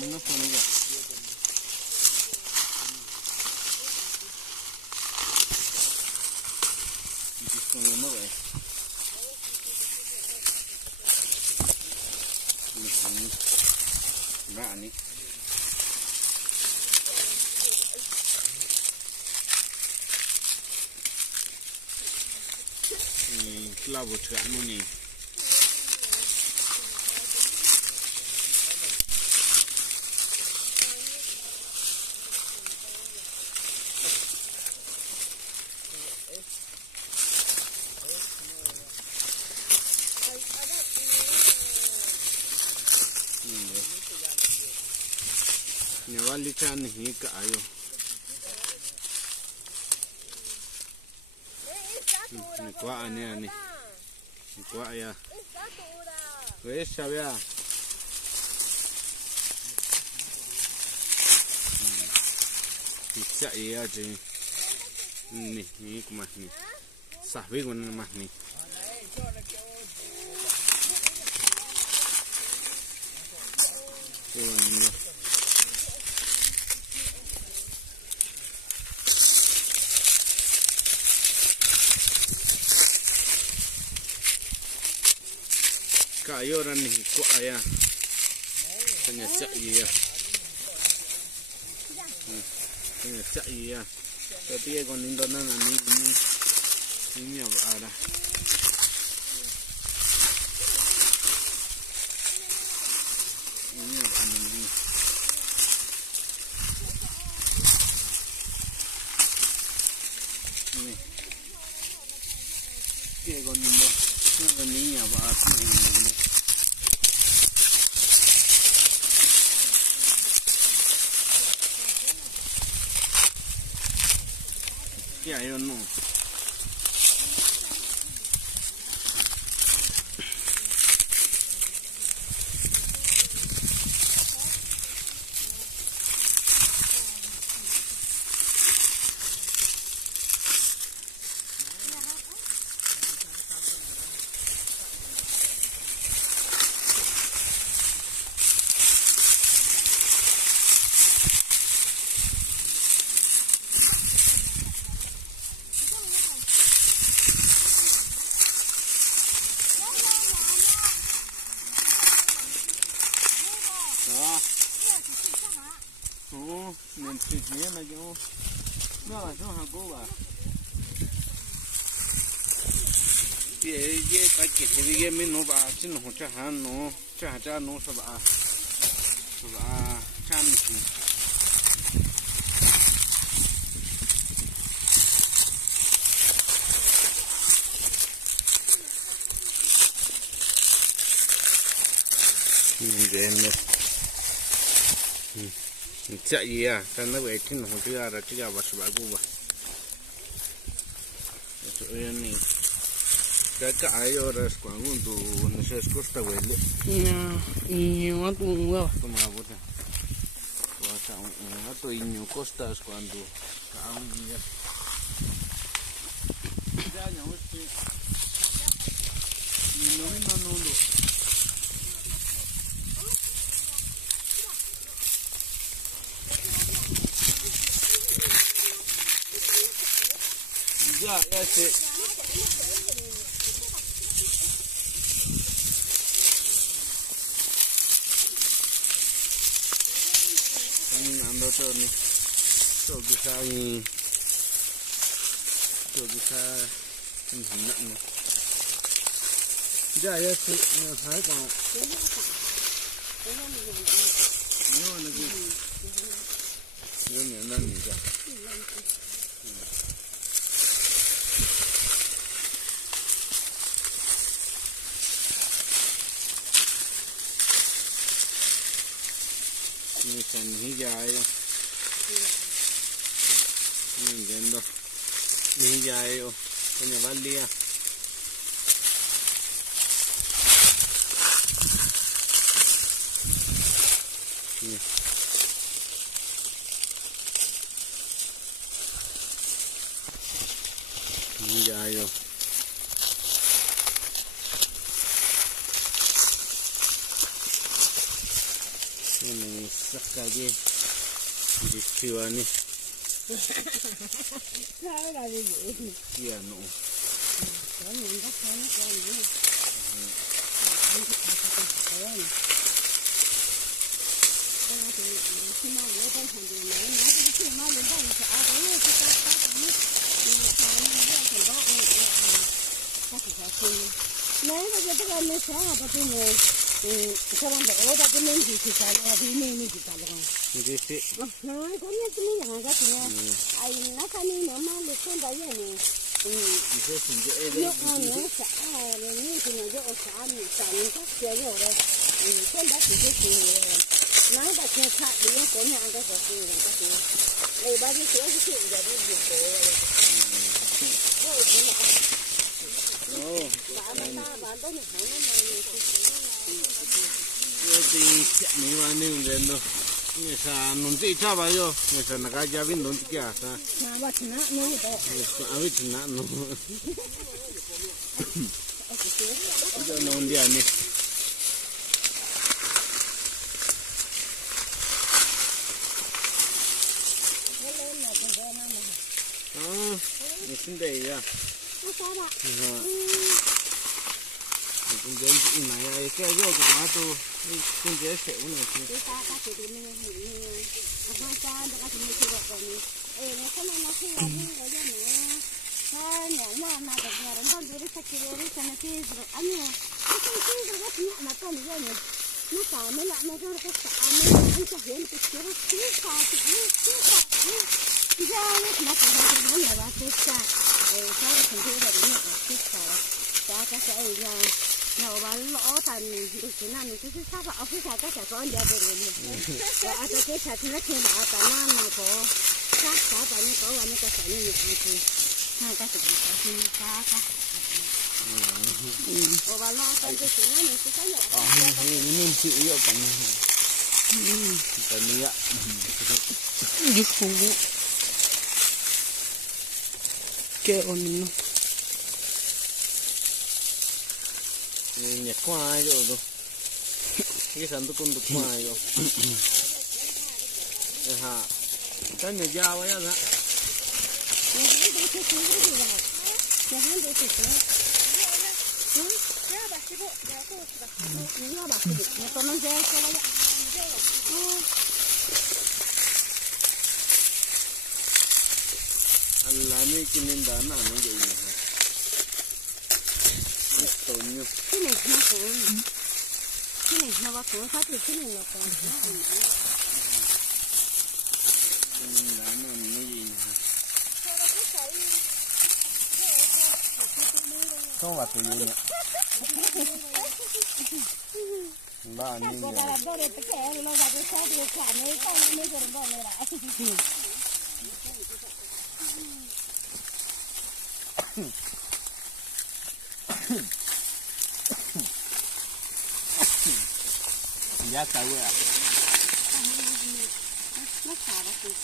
Nó không đi ra. Không mất vậy. Vạ ní. Lao bột thượng luôn nè. Nhà văn lý chan này cả rồi. Này quá anh này. Quá ya. Vậy sao ya? Chạy ya chứ. Nè, ní của mặt nè. Xả với con mặt nè. Cả yo ran ni quá ya. Tanya chạy ya. Tanya chạy ya. Tapi con nín đó nó là nín nhiều vợ đây. Nhiều vợ mình đi. Này. Kia con nín đó nó là nín nhiều vợ mình. Yeah, I don't know. Nên thịt nhé là chỗ nó là chỗ hàng cũ à cái cái cái mình nó bà chỉ nó cho hàng nó cho hàng cha nó sao bà chăn thì mình chạy gì à, cái nó về trên hồ chưa ra chưa vào sập bùa, chỗ này cái cái ở đây quán quân tu nó sẽ costa về luôn, nhiều quá tu quá, tụi mà bớt này, quá sao, tụi nhiều costa quán tu, cái gì vậy, ra nhau hết, nó được. Ya, ya sé. Ando todo ni. Todo bisa ni. Todo bisa nak ni. Ya, ya sé. Hai con. No, no ni. Yo ni anda ni ya. Ni tan hi dài đâu, ni đến đâu, ni dài đâu, cái nhà văn đi à, ni dài đâu. cả gì chiều này sao là gì vậy kia nụ có những cái nó có những cái khi mà nó đang hành động này nó cái khi mà nó đang sẽ ở đấy thì ta cũng thì nó thành đó ta chỉ phải khi nếu mà cái cái mình sáng ở bên này cái làm đó đã cái mình chỉ phải là đi mình chỉ phải là như thế có những cái mình là cái gì ai nó cái này nó mà được con đấy này như thế thì dễ nhiều người sẽ như thế này जो xã mình sản các chế độ đấy con đã chỉ cái nói là chưa khác đi có nhà cái gì là cái gì đây bao nhiêu cái chuyện giờ đi việc cổ bạn đó được hẳn thì chạy mấy bạn nên đến đâu người ta nôn chỉ cha bao nhiêu người ta naga gia viên nôn chỉ à sa mà bắt nó như vậy à biết chừng nào nôn giờ nôn đi anh mình xin đây à cũng giống như này cái vô của nó tu cũng dễ xỉu này chứ nó xả mới lại nó ra cái xả mới anh cho hiện cái xả ra nó phải nó là ba cái xả sau đó chúng tôi là đúng là cái xả cái xả ra nhiều bà lỗ thành được cái này mình cứ sắp vào cái xả cái xả có anh ra được rồi ở cái xả thì nó thêm vào tại nó mà có xả tại nó có vào nó cái xả như vậy thì hai cái xả thì xả bà lo cái chuyện này mình sẽ thấy rồi nên chịu yêu cảnh cái này ạ đi không cái ôn nhặt khoai rồi đâu cái sản tôi cũng được khoai rồi hả cái này dao ấy hả Allah ni kinin dana nó vậy hả tốn nhiêu cái này nó bắt cuốn phát thì cái này là còn kinin dana nó gì hả không phải tụi gì nữa ba anh đi rồi nó ra cái xe thì cả mấy con mấy cái đó này lại giá cao quá à nó xả ra từ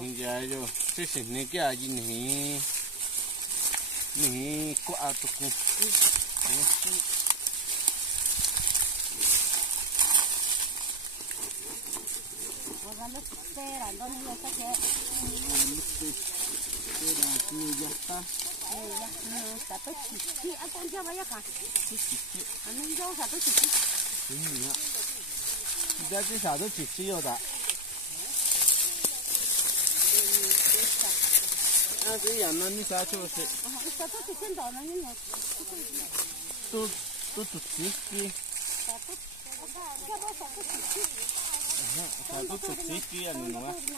hiện giờ rồi cái gì này cái gì này này quá tụt cu nó xe là nó như cái xe như vậy ta cả tới chỉ ăn con chưa bao giờ cả anh dâu cả tới chỉ giờ cái sao都只有的那这样那你啥就是啥都是见到了你都只鸡啥都只鸡啊你吗你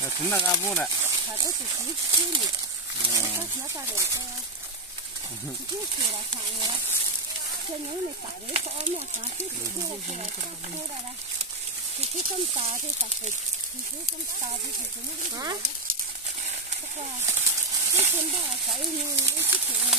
那是那个不的啥都是鸡呢那啥的就是了看了这你们打的是后面上去了出来出来了就是这么大的啥子就是这么大的就是那个这个这现在啥有你去听